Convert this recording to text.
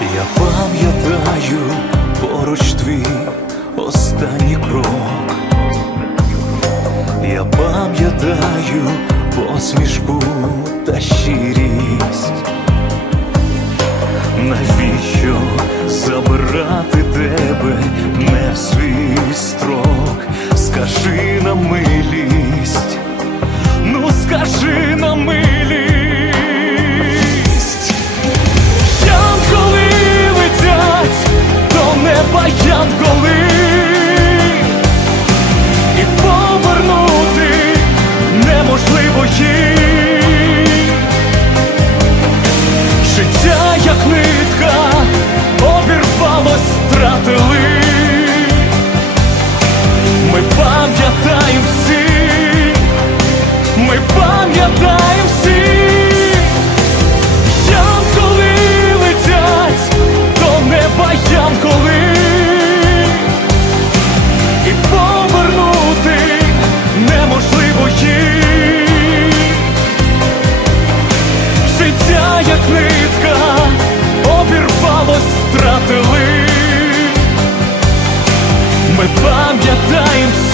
Я пам'ятаю поруч твій останній крок, я пам'ятаю посмішку та щирість, навіщо забирати тебе не в свій строк, скажи на мить голос втратили, ми пам'ятаємо.